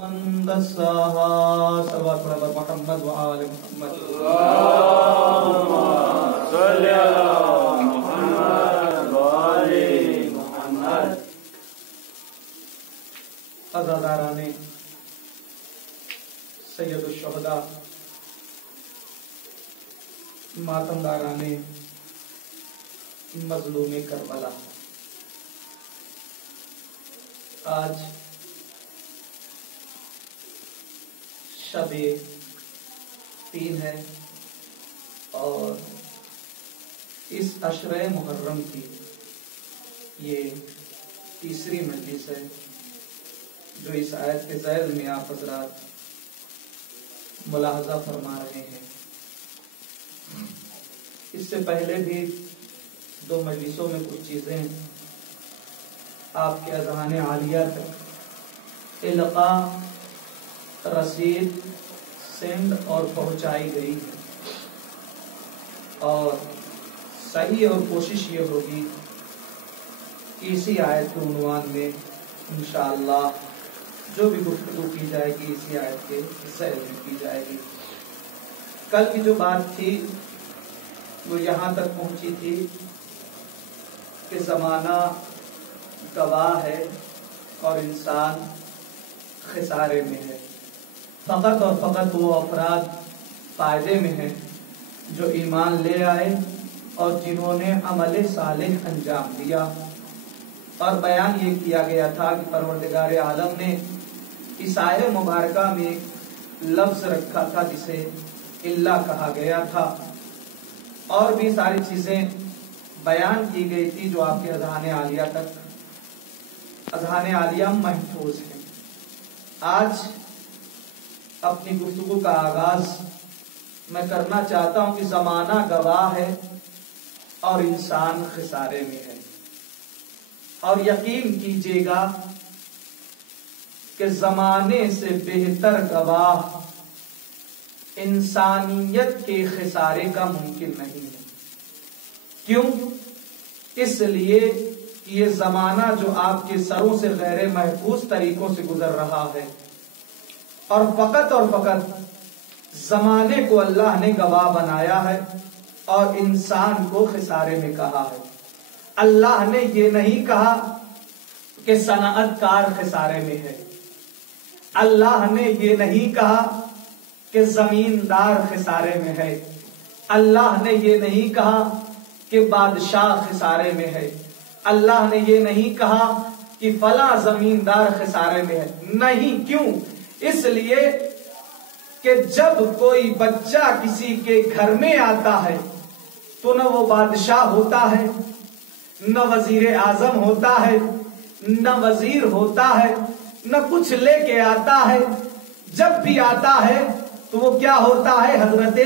محمد وآل محمد اللهم صل على محمد وآل محمد۔ عزاداران سید الشہداء، ماتمداران مظلوم کربلا، آج شب 3 ہے اور اس عشرہ محرم کی یہ تیسری مجلس ہے جو اس آیت کے ذیل میں آپ حضرات ملاحظہ فرما رہے ہیں۔ اس سے پہلے بھی 2 مجلسوں میں کچھ چیزیں آپ کے اذہان عالیہ تک القاء، رسید، سینڈ اور پہنچائی گئی ہے، اور صحیح اور کوشش یہ ہوگی کہ اسی آیت کے عنوان میں انشاءاللہ جو بھی گفتگو کی جائے گی اسی آیت کے ذیل میں کی جائے گی۔ کل کی جو بات تھی وہ یہاں تک پہنچی تھی کہ زمانہ گواہ ہے اور انسان خسارے میں ہے۔ فقط اور فقط وہ افراد فائدے میں ہیں جو ایمان لے آئے اور جنہوں نے عمل صالح انجام دیا، اور بیان یہ کیا گیا تھا کہ پروردگار عالم نے اس آیت مبارکہ میں ایک لفظ رکھا تھا جسے اللہ کہا گیا تھا، اور بھی ساری چیزیں بیان کی گئی تھی جو آپ کے اذہان عالیہ تک اذہان عالیہ محفوظ ہیں۔ آج اپنی گفتگو کا آغاز میں کرنا چاہتا ہوں کہ زمانہ گواہ ہے اور انسان خسارے میں ہے، اور یقین کیجیے گا کہ زمانے سے بہتر گواہ انسانیت کے خسارے کا ممکن نہیں ہے۔ کیوں؟ اس لیے کہ یہ زمانہ جو آپ کے سروں سے غیر محفوظ طریقوں سے گزر رہا ہے، اور فقط زمانے کو اللہ نے گواہ بنایا ہے اور انسان کو خسارے میں کہا ہے۔ اللہ نے یہ نہیں کہا کہ صنعت کار خسارے میں ہے، اللہ نے یہ نہیں کہا کہ زمیندار خسارے میں ہے، اللہ نے یہ نہیں کہا کہ بادشاہ خسارے میں ہے، اللہ نے یہ نہیں کہا کہ فلاں زمیندار خسارے میں ہے۔ نہیں، کیوں؟ اس لیے کہ جب کوئی بچہ کسی کے گھر میں آتا ہے تو نہ وہ بادشاہ ہوتا ہے، نہ وزیر اعظم ہوتا ہے، نہ وزیر ہوتا ہے، نہ کچھ لے کے آتا ہے۔ جب بھی آتا ہے تو وہ کیا ہوتا ہے؟ حضرت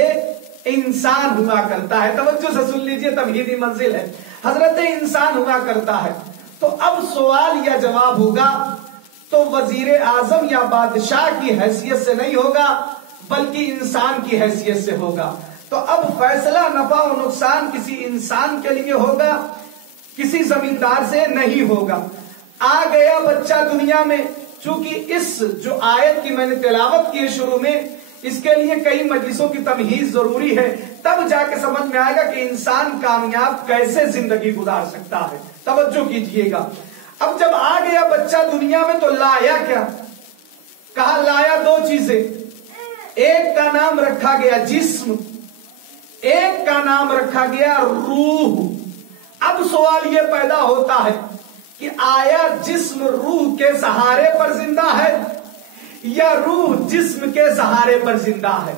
انسان ہوا کرتا ہے۔ توجہ سے سن لیجئے، تمہیدی منزل ہے، حضرت انسان ہوا کرتا ہے۔ تو اب سوال یا جواب ہوگا تو وزیر اعظم یا بادشاہ کی حیثیت سے نہیں ہوگا بلکہ انسان کی حیثیت سے ہوگا۔ تو اب فیصلہ نفع و نقصان کسی انسان کے لیے ہوگا، کسی زمیندار سے نہیں ہوگا۔ آ گیا بچہ دنیا میں، چونکہ اس جو آیت کی میں نے تلاوت کی ہے شروع میں، اس کے لیے کئی مجلسوں کی تمہید ضروری ہے، تب جا کے سمجھ میں آئے گا کہ انسان کامیاب کیسے زندگی گزار سکتا ہے۔ توجہ کیجئے گا، اب جب آ گیا بچہ دنیا میں تو لایا کیا؟ کہا لایا 2 چیزیں، ایک کا نام رکھا گیا جسم، ایک کا نام رکھا گیا روح۔ اب سوال یہ پیدا ہوتا ہے کہ آیا جسم روح کے سہارے پر زندہ ہے یا روح جسم کے سہارے پر زندہ ہے؟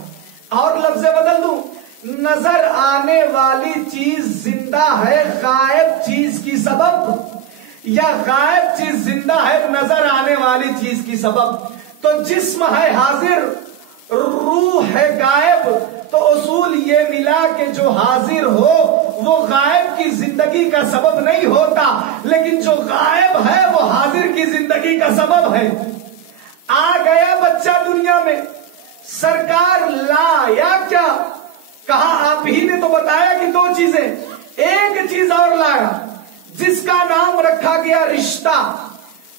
اور لفظ بدل دوں، نظر آنے والی چیز زندہ ہے غائب چیز کی سبب، یا غائب چیز زندہ ہے نظر آنے والی چیز کی سبب؟ تو جسم ہے حاضر، روح ہے غائب، تو اصول یہ ملا کہ جو حاضر ہو وہ غائب کی زندگی کا سبب نہیں ہوتا، لیکن جو غائب ہے وہ حاضر کی زندگی کا سبب ہے۔ آ گیا بچہ دنیا میں، سرکار لایا کیا؟ کہا آپ ہی نے تو بتایا کہ 2 چیزیں، ایک چیز اور لایا جس کا نام رکھا گیا رشتہ،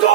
2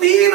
3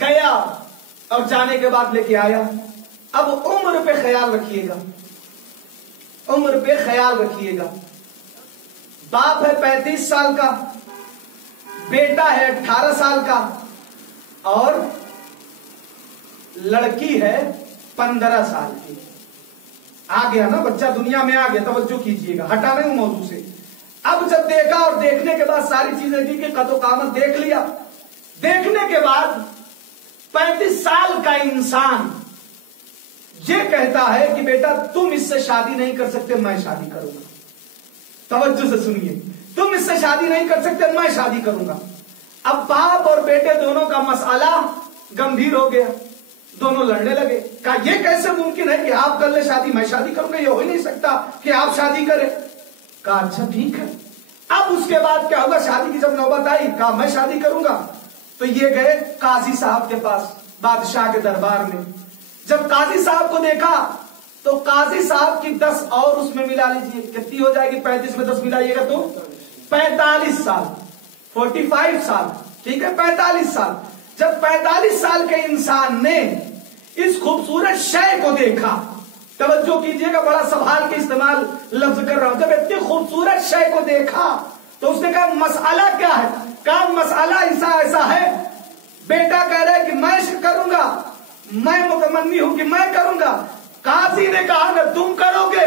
گیا اور جانے کے بعد لے کے آیا. اب عمر پہ خیال رکھیے گا، عمر پہ خیال رکھیے گا. باپ ہے 35 سال کا، بیٹا ہے 18 سال کا، اور لڑکی ہے 15 سال کی. آ گیا نا بچہ دنیا میں آ گیا، توجہ کیجئے گا، ہٹا نہیں ہوں موضوع سے. اب جب دیکھا اور دیکھنے کے بعد ساری چیزیں دی کہ قد و قامت دیکھ لیا، دیکھنے کے بعد 35 سال کا انسان یہ کہتا ہے کہ بیٹا تم اس سے شادی نہیں کر سکتے، میں شادی کروں گا. توجہ سے سنیے، تم اس سے شادی نہیں کر سکتے، میں شادی کروں گا. اب باپ اور بیٹے دونوں کا مسئلہ گمبھیر ہو گیا، دونوں لڑنے لگے. کہا یہ کیسے ممکن ہے کہ آپ کر لیں شادی، میں شادی کروں گا؟ یہ ہو ہی نہیں سکتا کہ آپ شادی کریں. کہا اچھا ٹھیک ہے. اب اس کے بعد کیا ہوگا؟ شادی کی جب نوبت آئی، کہا میں شادی کروں گا. تو یہ گئے قاضی صاحب کے پاس، بادشاہ کے دربار میں. جب قاضی صاحب کو دیکھا تو قاضی صاحب کی 10 اور اس میں ملا لیجئے، کتنی ہو جائے گی؟ 35 میں 10 ملائیے گا تو 45 سال، 45 سال، ٹھیک ہے، 45 سال. جب 45 سال کے انسان نے اس خوبصورت شے کو دیکھا، توجہ کیجئے گا، بڑا سنبھال کے استعمال لفظ کر رہا ہوں، جب اتنی خوبصورت شے کو دیکھا تو اس نے کہا مسئلہ کیا ہے؟ کہا مسئلہ ایسا ہے. بیٹا کہہ رہا ہے کہ میں کروں گا، میں متمنی ہوں کہ میں کروں گا. قاضی نے کہا نہ تم کرو گے،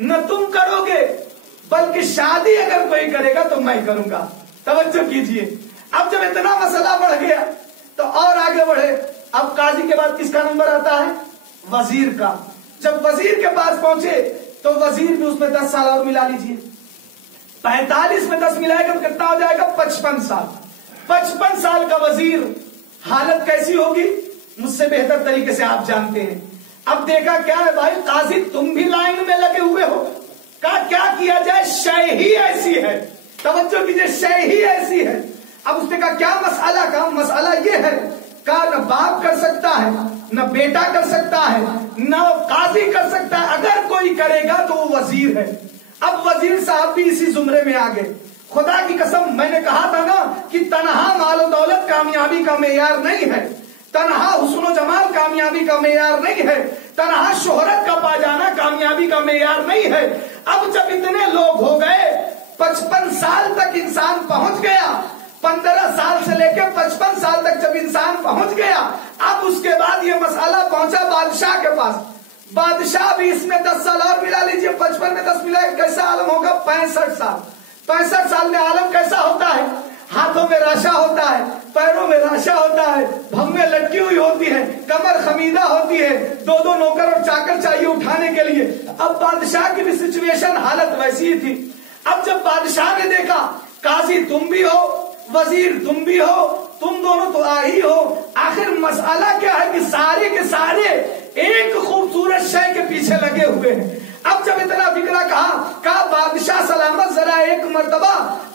نہ تم کرو گے، بلکہ شادی اگر کوئی کرے گا تو میں کروں گا. توجہ کیجئے. اب جب اتنا مسئلہ بڑھ گیا تو اور آگے بڑھے. اب قاضی کے بعد کس کا نمبر آتا ہے؟ وزیر کا. جب وزیر کے پاس پہنچے تو وزیر بھی اس میں 10 سال اور ملا لیجئے. 45 میں 10 ملائے گا تو کتنا ہو جائے گا؟ 55 سال. 55 سال کا وزیر، حالت کیسی ہوگی مجھ سے بہتر طریقے سے آپ جانتے ہیں. اب دیکھا کیا ہے بھائی قاضی تم بھی لائن میں لگے ہوئے ہو. کہا کیا کیا جائے؟ شے ہی ایسی ہے. توجہ کیجئے، شے ہی ایسی ہے. اب اس نے کہا کیا مسئلہ؟ کہا مسئلہ یہ ہے. کہا نہ باپ کر سکتا ہے، نہ بیٹا کر سکتا ہے، نہ قاضی کر سکتا ہے، اگر کوئی کرے گا تو وہ وزیر ہے. اب وزیر صاحب بھی اسی زمرے میں آ گئے. خدا کی قسم میں نے کہا تھا نا کہ تنہا مال و دولت کامیابی کا معیار نہیں ہے، تنہا حسن و جمال کامیابی کا معیار نہیں ہے، تنہا شہرت کا پا جانا کامیابی کا معیار نہیں ہے. اب جب اتنے لوگ ہو گئے، 55 سال تک انسان پہنچ گیا، 15 سال سے لے کے 55 سال تک جب انسان پہنچ گیا، اب اس کے بعد یہ مسئلہ پہنچا بادشاہ کے پاس. بادشاہ بھی اس میں 10 سال اور ملا لیجئے. 55 میں 10 ملا، کیسا عالم ہوگا؟ 65 سال. 65 سال میں عالم کیسا ہوتا ہے؟ ہاتھوں میں راشا ہوتا ہے، پیروں میں راشا ہوتا ہے، بھویں لٹکی ہوئی ہوتی ہے، کمر خمیدہ ہوتی ہے، 2 نوکر اور چاکر چاہیے اٹھانے کے لیے. اب بادشاہ کی بھی سچویشن، حالت ویسی ہی تھی. اب جب بادشاہ نے دیکھا قاضی تم بھی ہو، وزیر تم بھی ہو، تم دونوں تو آ ہی ہو، آخر مسئلہ کیا ہے کہ سارے کے سارے ایک خوبصورت شے کے پیچھے لگے ہوئے ہیں. اب جب اتنا فکرہ کہا بادشاہ سلامت ذرا ایک مرتبہ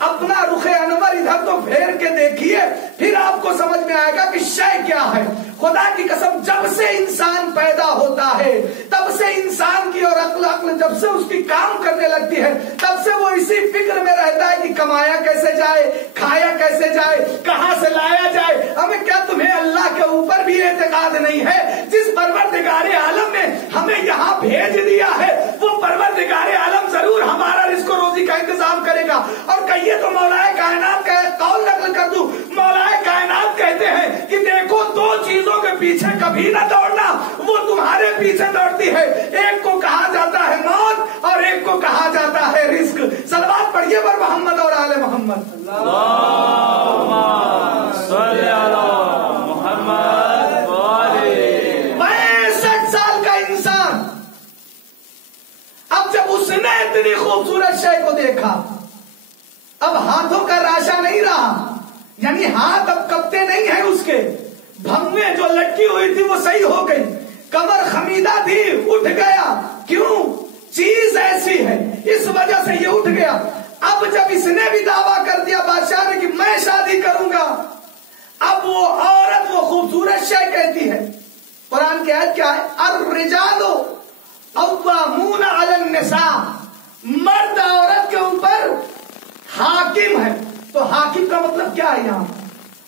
اپنا رخ انور ادھر تو پھیر کے دیکھیے، پھر آپ کو سمجھ میں آئے گا کہ شے کیا ہے. خدا کی قسم جب سے انسان پیدا ہوتا ہے تب سے انسان کی اور عقل جب سے اس کی کام کرنے لگتی ہے تب سے وہ اسی فکر میں رہتا ہے کہ کمایا کیسے جائے، کھایا کیسے جائے، کہاں سے لایا جائے. ہمیں کیا تمہیں اللہ کے اوپر بھی اعتقاد نہیں ہے؟ جس پروردگار عالم نے ہمیں یہاں بھیج دیا ہے وہ پروردگار عالم ضرور ہمارا رزق و روزی کا انتظام کرے گا. اور کہیے تو مولا کائنات کا قول نقل کر دوں، مولا کائنات کہتے ہیں کہ دیکھو 2 چیزوں کے پیچھے کبھی نہ دوڑنا، وہ تمہارے پیچھے دوڑتی ہے. ایک کو کہا جاتا ہے موت اور ایک کو کہا جاتا ہے رزق. صلوات پڑھیے پر محمد اور آل محمد. اللہم صلی علی محمد وآلہ. 65 سال کا انسان اب جب اس نے اتنی خوبصورت شے کو دیکھا، اب ہاتھوں کا راشا نہیں رہا، یعنی ہاتھ اب کپتے نہیں ہیں اس کے، بھویں جو لٹکی ہوئی تھی وہ صحیح ہو گئی، کمر خمیدہ تھی اٹھ گیا. کیوں؟ چیز ایسی ہے اس وجہ سے یہ اٹھ گیا. اب جب اس نے بھی دعویٰ کر دیا بادشاہ نے کہ میں شادی کروں گا، اب وہ عورت وہ خوبصورت شے کہتی ہے. قرآن کی آیت کیا ہے؟ الرجال قوامون علی النساء، مرد عورت کے اوپر حاکم ہے. تو حاکم کا مطلب کیا ہے؟ یہاں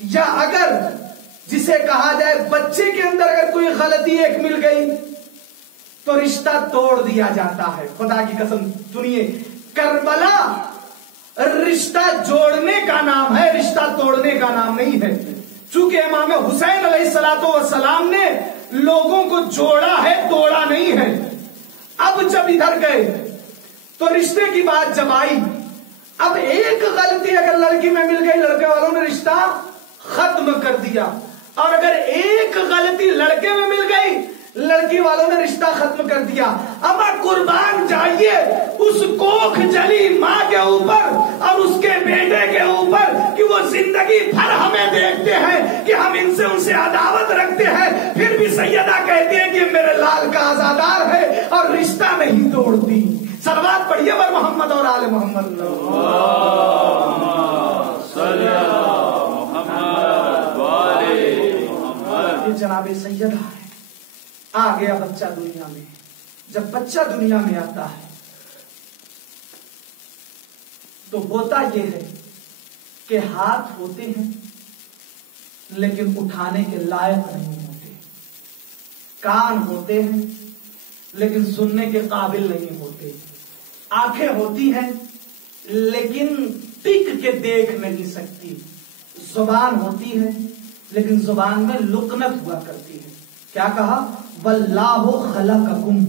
یا اگر جسے کہا جائے بچے کے اندر اگر کوئی غلطی ایک مل گئی تو رشتہ توڑ دیا جاتا ہے. خدا کی قسم سنیے، کربلا رشتہ جوڑنے کا نام ہے، رشتہ توڑنے کا نام نہیں ہے. چونکہ امام حسین علیہ الصلوۃ والسلام نے لوگوں کو جوڑا ہے، توڑا نہیں ہے. اب جب ادھر گئے تو رشتے کی بات جب آئی، اب ایک غلطی اگر لڑکی میں مل گئی، لڑکے والوں نے رشتہ ختم کر دیا، اور اگر ایک غلطی لڑکے میں مل گئی، لڑکی والوں نے رشتہ ختم کر دیا. اما قربان جائیے اس کوکھ جلی ماں کے اوپر اور اس کے بیٹے کے اوپر کہ وہ زندگی بھر ہمیں دیکھتے ہیں کہ ہم ان سے عداوت رکھتے ہیں، پھر بھی سیدہ کہتی ہے کہ میرے لال کا عزادار ہے اور رشتہ نہیں توڑتی. صلوات پڑھیے بر محمد اور آل محمد. یہ جناب سیدہ ہے. آ گیا بچہ دنیا میں. جب بچہ دنیا میں آتا ہے تو ہوتا یہ ہے کہ ہاتھ ہوتے ہیں لیکن اٹھانے کے لائق نہیں ہوتے، کان ہوتے ہیں لیکن سننے کے قابل نہیں ہوتے، آنکھیں ہوتی ہیں لیکن ٹک کے دیکھ نہیں سکتی، زبان ہوتی ہے لیکن زبان میں لکنت ہوا کرتی ہے. کیا کہا؟ واللہ خلقکم،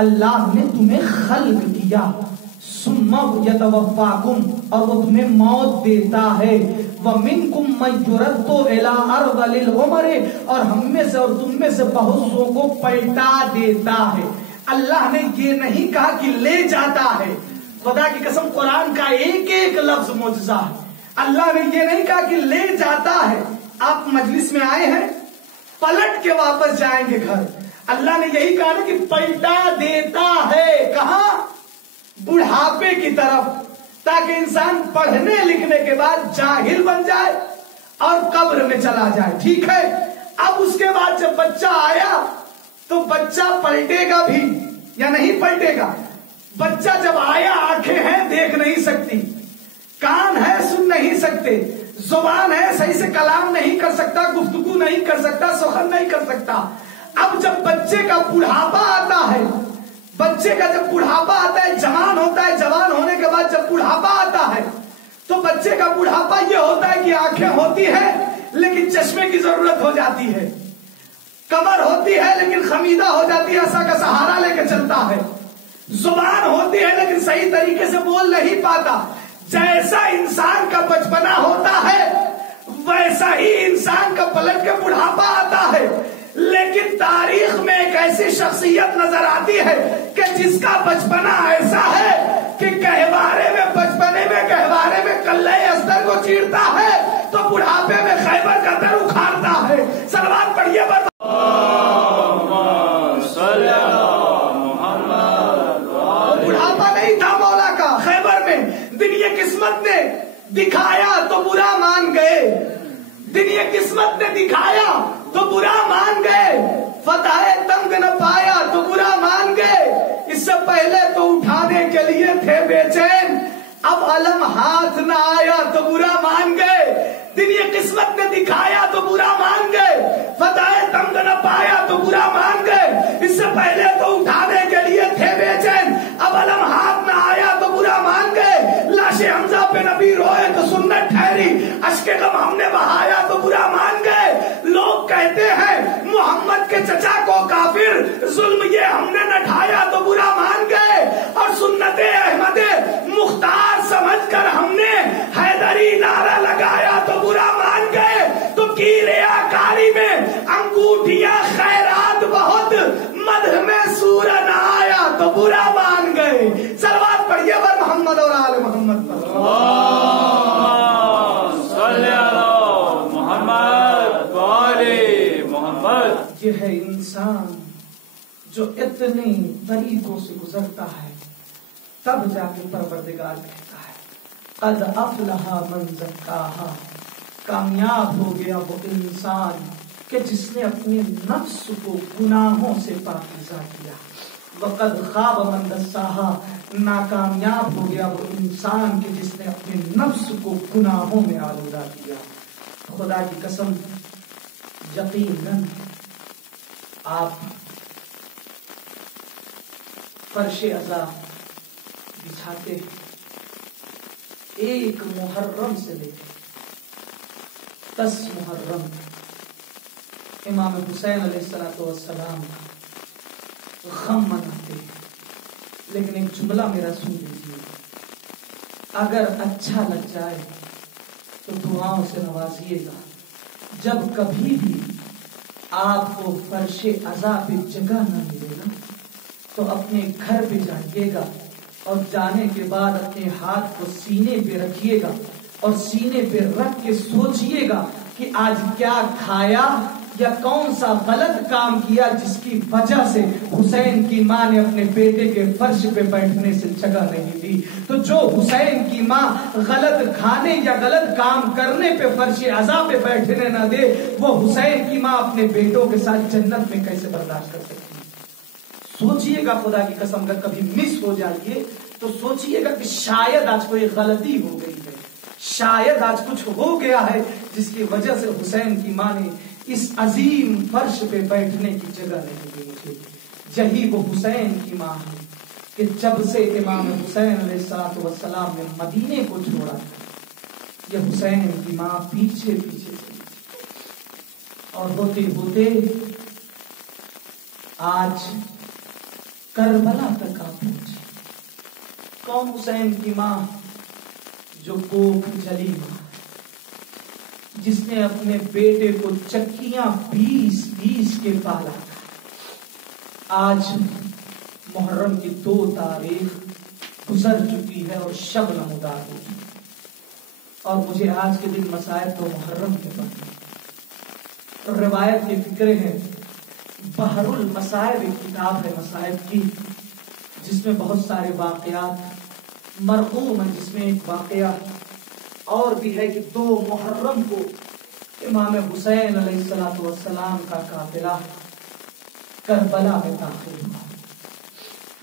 اللہ نے تمہیں خلق کیا، ثم یتوفاکم، اور وہ تمہیں موت دیتا ہے، ومنکم من یرد الی ارذل العمر، اور ہم میں سے اور تم میں سے بہت سو کو پلٹا دیتا ہے. اللہ نے یہ نہیں کہا کہ لے جاتا ہے. خدا کی قسم قرآن کا ایک ایک لفظ معجزہ ہے. اللہ نے یہ نہیں کہا کہ لے جاتا ہے. آپ مجلس میں آئے ہیں، پلٹ کے واپس جائیں گے گھر. اللہ نے یہی کہا نا کہ پلٹا دیتا ہے. کہاں؟ بڑھاپے کی طرف، تاکہ انسان پڑھنے لکھنے کے بعد جاہل بن جائے اور قبر میں چلا جائے. ٹھیک ہے. اب اس کے بعد جب بچہ آیا تو بچہ پلٹے گا بھی یا نہیں پلٹے گا؟ بچہ جب آیا، آنکھیں ہیں دیکھ نہیں سکتی، کان ہے سن نہیں سکتے، زبان ہے صحیح سے کلام نہیں کر سکتا، گفتگو نہیں کر سکتا، سخن نہیں کر سکتا. اب جب بچے کا بڑھاپا آتا ہے، بچے کا جب بڑھاپا آتا ہے، جوان ہوتا ہے، جوان ہونے کے بعد جب بڑھاپا آتا ہے تو بچے کا بڑھاپا یہ ہوتا ہے کہ آنکھیں ہوتی ہیں لیکن چشمے کی ضرورت ہو جاتی ہے، کمر ہوتی ہے لیکن خمیدہ ہو جاتی ہے، عصا کا سہارا لے کے چلتا ہے، زبان ہوتی ہے لیکن صحیح طریقے سے بول نہیں پاتا. جیسا انسان کا بچپنا ہوتا ہے ویسا ہی انسان کا پلٹ کے بڑھاپا آتا ہے. لیکن تاریخ میں ایک ایسی شخصیت نظر آتی ہے کہ جس کا بچپنا ایسا ہے کہ گہوارے میں، بچپنے میں گہوارے میں کلے استر کو چیرتا ہے تو بڑھاپے میں خیبر کا در اکھاڑتا ہے. صلوات پڑھیے بر بڑھاپا نہیں تھا مولا کا. خیبر میں دن یہ قسمت نے دکھایا تو برا مان گئے، دن یہ قسمت نے دکھایا تو برا مان گئے، فتح تنگ نہ پایا تو برا مان گئے. اس سے پہلے تو اٹھانے کے لیے تھے بے چین، اب علم ہاتھ نہ آیا تو برا مان گئے. دن یہ قسمت نے دکھایا تو برا مان گئے، فتح تنگ نہ پایا تو برا مان گئے. اس سے پہلے تو اٹھانے کے لیے تھے بے چین، اب علم ہاتھ نہ آیا تو برا مان گئے. لاش حمزہ پہ نبی روئے تو سنت ٹھہری، اشک غم ہم نے بہایا تو برا مان گئے. لوگ کہتے ہیں محمد کے چچا کو کافر، ظلم یہ ہم نے نہ ڈھایا تو برا مان گئے. اور سنت احمد مختار سمجھ کر ہم نے حیدری نعرہ لگایا تو برا مان گئے. تو کی ریاکاری میں انگوٹھیاں خیرات بہت، مدح میں سورہ نہ آیا تو برا مان گئے. صلوات پڑھیے بر محمد اور آل محمد پر. یہ ہے انسان جو اتنے طریقوں سے گزرتا ہے، تب جا کے پروردگار کہتا ہے قد افلح من زکاہا، کامیاب ہو گیا وہ انسان کہ جس نے اپنے نفس کو گناہوں سے پاکیزہ کیا. وقد خاب من دساہا، ناکامیاب ہو گیا وہ انسان کہ جس نے اپنے نفس کو گناہوں میں آلودہ کیا. خدا کی قسم یقیناً آپ فرش عزا بچھاتے ایک محرم سے لے کے 10 محرم امام حسین علیہ السلام کا غم مناتے. لیکن ایک جملہ میرا سن لیجیے، اگر اچھا لگ جائے تو دعاؤں سے نوازیے گا. جب کبھی بھی آپ کو فرش عزا پہ جگہ نہ ملے گا تو اپنے گھر پہ جائیے گا اور جانے کے بعد اپنے ہاتھ کو سینے پہ رکھیے گا اور سینے پہ رکھ کے سوچئے گا کہ آج کیا کھایا یا کون سا غلط کام کیا جس کی وجہ سے حسین کی ماں نے اپنے بیٹے کے فرش پہ بیٹھنے سے جگہ نہیں دی. تو جو حسین کی ماں غلط کھانے یا غلط کام کرنے پہ فرش عزا پہ بیٹھنے نہ دے، وہ حسین کی ماں اپنے بیٹوں کے ساتھ جنت میں کیسے برداشت کر سکتی؟ سوچئے گا خدا کی قسم، اگر کبھی مس ہو جائیے تو سوچئے گا کہ شاید آج کوئی غلطی ہو گئی ہے، شاید آج کچھ ہو گیا ہے جس کی وجہ سے حسین کی ماں نے اس عظیم فرش پہ بیٹھنے کی جگہ نہیں دی مجھے. یہی وہ حسین کی ماں ہے کہ جب سے امام حسین علیہ السلام نے مدینے کو چھوڑا، یہ حسین کی ماں پیچھے پیچھے اور ہوتے ہوتے آج کربلا تک آ پہنچی. کون حسین کی ماں؟ جو کوکھ جلی ماں، جس نے اپنے بیٹے کو چکیاں پیس کے پالا. آج محرم کی 2 تاریخ گزر چکی ہے اور شب نمودار ہو چکی، اور مجھے آج کے دن مصائب تو محرم کے پڑھنے. روایت کے فکرے ہیں، بحر المصائب ایک کتاب ہے مصائب کی، جس میں بہت سارے واقعات مرقوم ہیں. جس میں ایک واقعہ اور بھی ہے کہ 2 محرم کو امام حسین علیہ السلام کا قافلہ کربلا میں داخل ہوا.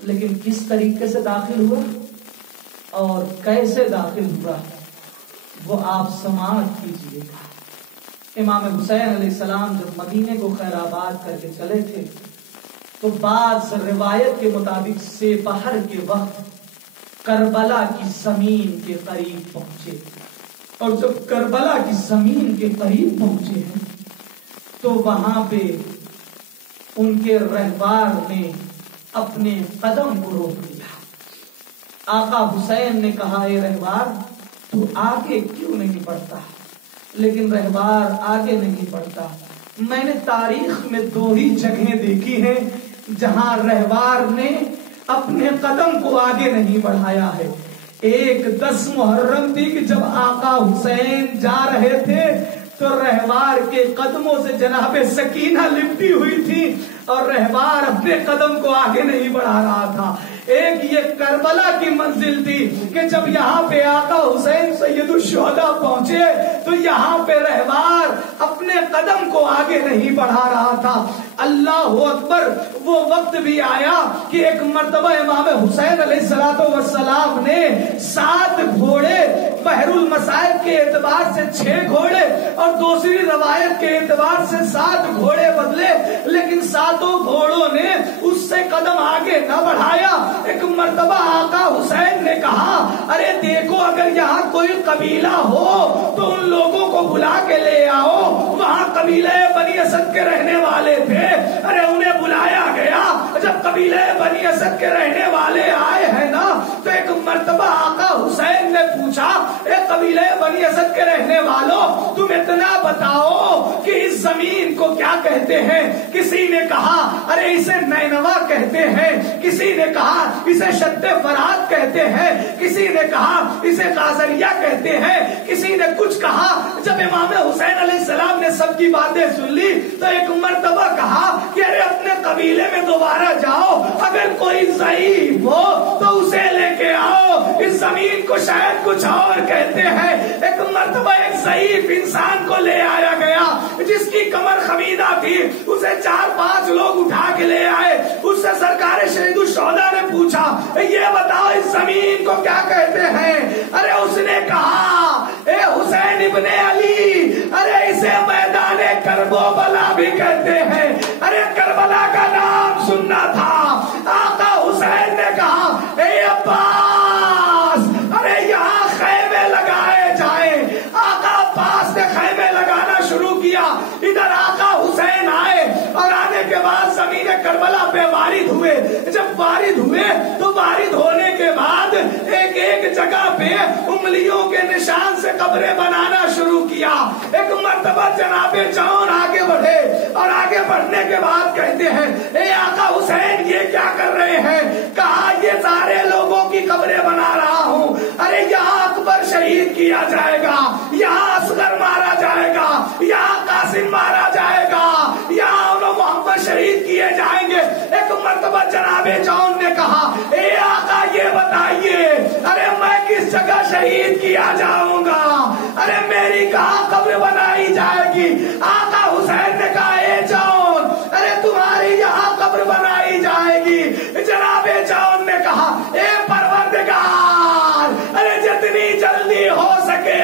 لیکن کس طریقے سے داخل ہوا اور کیسے داخل ہوا وہ آپ سماعت کیجیے گا. امام حسین علیہ السلام جب مدینے کو خیر آباد کر کے چلے تھے تو بعض روایت کے مطابق سے بہر کے وقت کربلا کی زمین کے قریب پہنچے. اور جب کربلا کی زمین کے قریب پہنچے ہیں تو وہاں پہ ان کے رہبار نے اپنے قدم کو روک دیا. آقا حسین نے کہا، اے رہبار تو آگے کیوں نہیں بڑھتا؟ لیکن رہبار آگے نہیں بڑھتا. میں نے تاریخ میں 2 ہی جگہیں دیکھی ہیں جہاں رہبار نے اپنے قدم کو آگے نہیں بڑھایا ہے. ایک 10 محرم تھی کہ جب آقا حسین جا رہے تھے تو رہبار کے قدموں سے جناب سکینہ لپٹی ہوئی تھی اور رہبار اپنے قدم کو آگے نہیں بڑھا رہا تھا. ایک یہ کربلا کی منزل تھی کہ جب یہاں پہ آقا حسین سید الشہداء پہنچے تو یہاں پہ رہبار اپنے قدم کو آگے نہیں بڑھا رہا تھا. اللہ اکبر. وہ وقت بھی آیا کہ ایک مرتبہ امام حسین علیہ السلام نے 7 گھوڑے، بحر المصائب کے اعتبار سے 6 گھوڑے اور دوسری روایت کے اعتبار سے 7 گھوڑے بدلے، لیکن 7 گھوڑوں نے اس سے قدم آگے نہ بڑھایا. ایک مرتبہ آقا حسین نے کہا، ارے دیکھو اگر یہاں کوئی قبیلہ ہو تو ان لوگوں کو بلا کے لے آؤ. وہاں قبیلہ بنی اسد کے رہنے والے تھے، ارے انہیں بلایا گیا. جب قبیلہ بنی اسد کے رہنے والے آئے ہیں نا تو ایک مرتبہ آقا حسین نے پوچھا، اے قبیلہ بنی اسد کے رہنے والوں تم اتنا بتاؤ کہ اس زمین کو کیا کہتے ہیں؟ کسی نے کہا ارے اسے نینوا کہتے ہیں، کسی نے کہا اسے شد فرات کہتے ہیں، کسی نے کہا اسے قاضریہ کہتے ہیں، کسی نے کچھ کہا. جب امام حسین علیہ السلام نے سب کی باتیں سن لی تو ایک مرتبہ کہا کہ ارے اپنے قبیلے میں دوبارہ جاؤ، اگر کوئی ضعیف ہو تو اسے لے کے آؤ، اس زمین کو شاید کچھ اور کہتے ہیں. ایک مرتبہ ایک ضعیف انسان کو لے آیا گیا جس کی کمر خمیدہ تھی، اسے 4-5 لوگ اٹھا کے لے آئے. اس سے سرکار شہید الشہداء نے پوچھا، یہ بتاؤ اس زمین کو کیا کہتے ہیں؟ ارے اس نے کہا، اے حسین ابن علی، ارے اسے میدان کربلا بھی کہتے ہیں، ارے کربلا کا نام سننا تھا۔ آقا حسین نے کہا اے عباس، ارے یہاں خیمے لگائے جائیں۔ آقا عباس نے خیمے لگانا شروع کیا۔ ادھر آقا حسین آئے اور آنے کے بعد زمین کربلا پہ وارد ہوئے۔ جب وارد ہوئے تو وارد ہونے کے بعد ایک ایک جگہ پہ انگلیوں کے نشان سے قبریں بنانا شروع کیا۔ ایک مرتبہ جناب جون آگے بڑھے اور آگے بڑھنے کے بعد کہتے ہیں اے آقا حسین یہ کیا کر رہے ہیں؟ کہا یہ سارے لوگوں کی قبریں بنا رہا ہوں۔ ارے یہاں اکبر شہید کیا جائے گا، یہاں اصغر مارا جائے گا، یہاں قاسم مارا جائے گا، یہاں محمد شہید کیے جائیں گے۔ ایک مرتبہ جناب جون نے کہا اے آقا یہ بتائیے ارے میں کس جگہ شہید کیا جاؤں گا؟ ارے میری کہاں قبر بنائی جائے گی؟ آقا حسین نے کہا اے جون، ارے تمہاری یہاں قبر بنائی جائے گی۔ جناب جون نے کہا اے پروردگار، ارے جتنی جلدی ہو سکے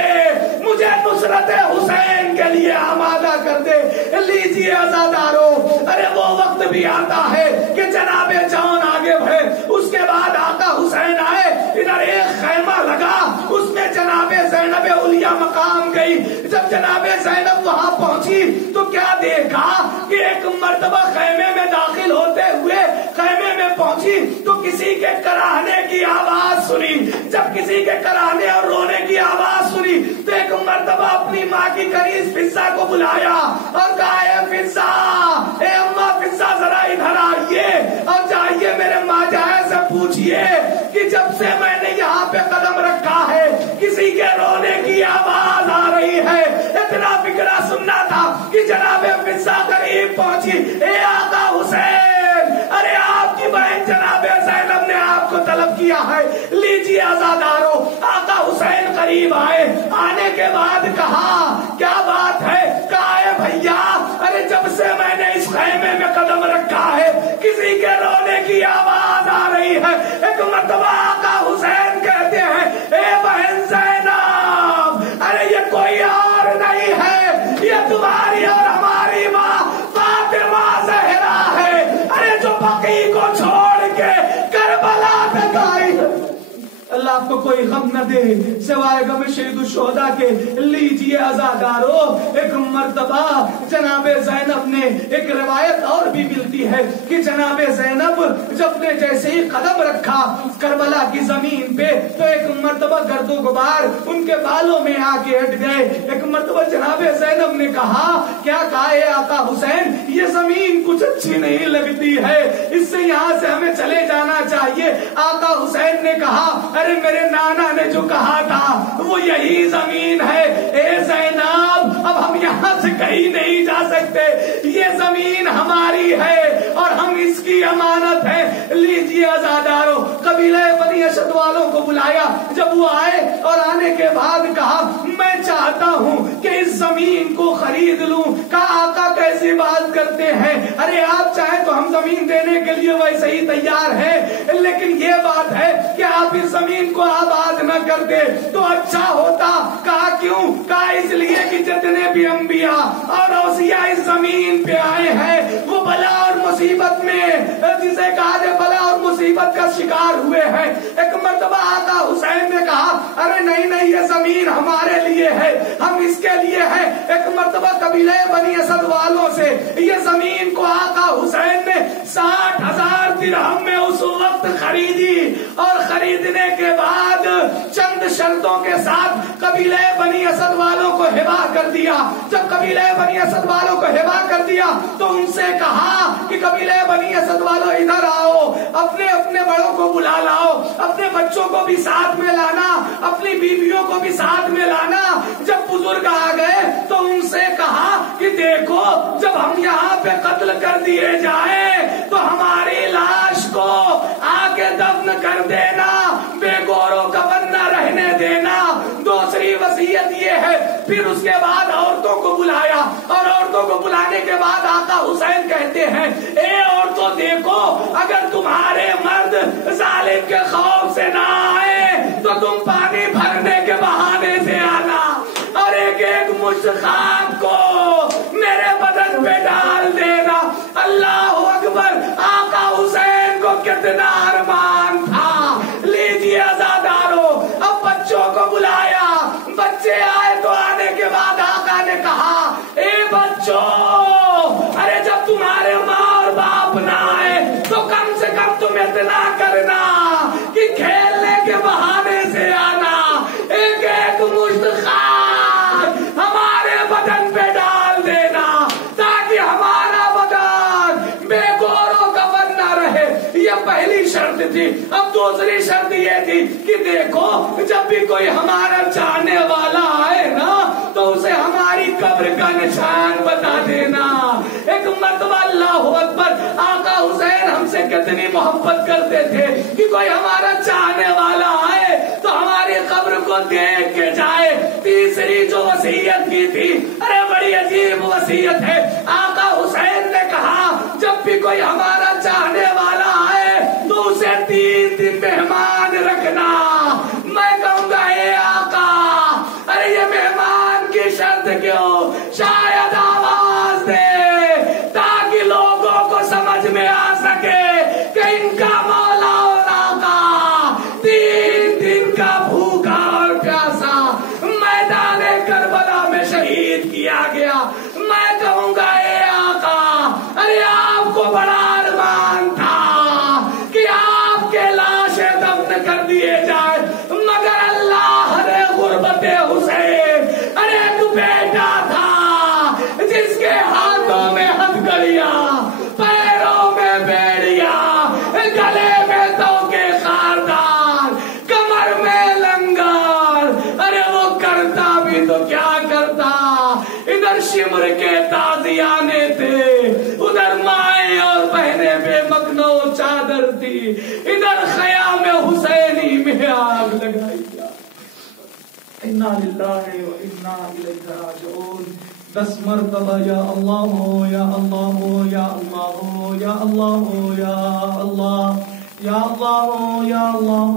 مجھے نصرت حسین کے لیے آمادہ کر دے۔ لیجیے عزادارو، ارے وہ وقت بھی آتا ہے کہ جناب جون آگے بڑھے، اس کے بعد آقا حسین آئے، ادھر ایک خیمہ لگا، اس میں جناب زینب علیہ مقام گئی۔ جب جناب زینب وہاں پہنچی تو کیا دیکھا کہ ایک مرتبہ خیمے میں داخل ہوتے ہوئے خیمے میں پہنچی تو کسی کے کراہنے کی آواز سنی۔ جب کسی کے کراہنے اور رونے کی آواز سنی تو ایک مرتبہ اپنی ماں کی کنیز فضہ کو بلایا اور کہا اے فضہ، اے اماں فضہ ذرا ادھر آئیے اور جائیے میرے ماں جائے سے پوچھئے کہ جب سے میں نے یہاں پہ قدم رکھا ہے کسی کے رونے کی آواز آ رہی ہے۔ اتنا فکرہ سننا تھا کہ جناب فضہ قریب پہنچی۔ اے آقا حسین، ارے آپ کی بہن جناب زینب نے آپ کو طلب کیا ہے، لیجیے عزادارو۔ آقا حسین قریب آئے، آنے کے بعد کہا کیا بات ہے؟ کہا اے بھیا، ارے جب سے میں نے اس خیمے میں قدم رکھا ہے کسی کے رونے کی آواز آ رہی ہے۔ ایک مرتبہ آقا حسین کہتے ہیں اے بہن زینب، ارے یہ کوئی اور نہیں ہے، یہ تمہاری اور ہماری ماں فاطمہ زہرا ہے، ارے جو بقی کو چھوڑ کے کربلا تک آئی۔ اللہ آپ کو کوئی غم نہ دے سوائے غم شہید الشہداء کے۔ لیجیے عزادارو، ایک مرتبہ جناب زینب نے، ایک روایت اور بھی ملتی ہے کہ جناب زینب جب نے جیسے ہی قدم رکھا کربلا کی زمین پہ تو ایک مرتبہ گرد و غبار ان کے بالوں میں آ کے ہٹ گئے۔ ایک مرتبہ جناب زینب نے کہا کیا کہا اے آقا حسین، یہ زمین کچھ اچھی نہیں لگتی ہے، اس سے یہاں سے ہمیں چلے جانا چاہیے۔ آقا حسین نے کہا ارے میرے نانا نے جو کہا تھا وہ یہی زمین ہے۔ اے زینب، اب ہم یہاں سے کہیں نہیں جا سکتے، یہ زمین ہماری ہے اور ہم اس کی امانت ہے۔ لیجیے عزادارو، قبیلہ بنی اسد والوں کو بلایا۔ جب وہ آئے اور آنے کے بعد کہا میں چاہتا ہوں کہ اس زمین کو خرید لوں۔ کہا آقا کیسی بات کرتے ہیں، ارے آپ چاہیں تو ہم زمین دینے کے لیے ویسے ہی تیار ہیں، لیکن یہ بات ہے کہ آپ اس زمین کو آباد نہ کر دے تو اچھا ہوتا۔ کہا کیوں؟ کہا اس لیے کہ جتنے بھی انبیاء اور اوصیاء اس زمین پہ آئے ہیں وہ بلا اور مصیبت میں، جسے کہا جائے بلا اور مصیبت کا شکار ہوئے ہیں۔ ایک مرتبہ آقا حسین نے کہا ارے نہیں نہیں، یہ زمین ہمارے لیے ہے، ہم اس کے لیے ہے۔ ایک مرتبہ قبیلہ بنی اسد والوں سے یہ زمین کو آقا حسین نے 60,000 درہم میں اس وقت خریدی اور خریدنے کے بعد چند شرطوں کے ساتھ قبیلہ بنی اسد والوں کو ہبا کر دیا۔ جب قبیلہ بنی اسد والوں کو ہبا کر دیا تو ان سے کہا کہ قبیلہ بنی اسد والوں ادھر آؤ، اپنے اپنے بڑوں کو بلا لاؤ، اپنے بچوں کو بھی ساتھ میں لانا، اپنی بیویوں کو بھی ساتھ میں لانا۔ جب بزرگ آ گئے تو ان سے کہا کہ دیکھو جب ہم یہاں پہ قتل کر دیے جائیں تو ہماری لاش کو آ کے دفن کر دینا، بے گورو کفن نہ رہنے دینا۔ دوسری وصیت یہ ہے۔ پھر اس کے بعد عورتوں کو بلایا اور عورتوں کو بلانے کے بعد آقا حسین کہتے ہیں اے عورتوں دیکھو، اگر تمہارے مرد ظالم کے خوف سے نہ آئے تو تم پانی بھرنے کے بہانے سے آنا، مشت خاک کو میرے بدن پہ ڈال دینا۔ اللہ اکبر، آقا حسین کو کتنا ارمان تھا۔ لیجیے عزادارو، اب بچوں کو بلایا، بچے آئے تو آنے کے بعد آقا نے کہا اے بچوں، ارے جب تمہارے ماں اور باپ نہ آئے تو کم سے کم تم اتنا کرنا کہ کھیلنے کے بہانے سے آنا، ایک ایک مشت خاک ہمارے بدن پہ ڈال دینا تاکہ ہمارا بدن بے گور و کفن نہ رہے۔ یہ پہلی شرط تھی۔ اب دوسری شرط یہ تھی کہ دیکھو جب بھی کوئی ہمارا چاہنے والا آئے نا تو اسے ہماری قبر کا نشان بتا دینا۔ ایک مرتبہ اللہ اکبر، آقا حسین ہم سے کتنی محبت کرتے تھے کہ کوئی ہمارا چاہنے والا آئے تو ہماری قبر کو دیکھ کے جائے۔ تیسری جو وصیت کی تھی، ارے بڑی عجیب وصیت ہے۔ آقا حسین نے کہا جب بھی کوئی ہمارا چاہنے والا آئے تو اسے 3 دن مہمان رکھنا۔ میں کہوں گا اے آقا، ارے یہ مہمان کی شرط کیوں؟ شاید آواز دے تاکہ لوگوں کو سمجھ میں آ سکے کہ ان کا مولا اور آقا 3 دن کا بھوکا اور پیاسا میدان کربلا میں شہید کیا گیا۔ میں کہوں گا اے آقا، ارے آپ کو بڑا ارمان تھا کہ آپ کے لاشیں دفن کر دیے جائے، مگر اللہ نے غربت حسین، ارے ایک بیٹا تھا جس کے ہاتھوں میں ہتھکڑیاں، پیروں میں بیڑیاں، گلے میں توکے خاردار، کمر میں لنگر، ارے وہ کرتا بھی تو کیا کرتا۔ ادھر شمر کے تازیانے تھے، ادھر مائیں اور بہنیں بے مکنو چادر تھی، ادھر خیام حسینی میں آگ لگائی جا۔ انا للہ و انا الیہ راجعون۔ 10 مرتبہ یا اللہ یا اللہ یا اللہ یا اللہ یا اللہ یا اللہ یا اللہ۔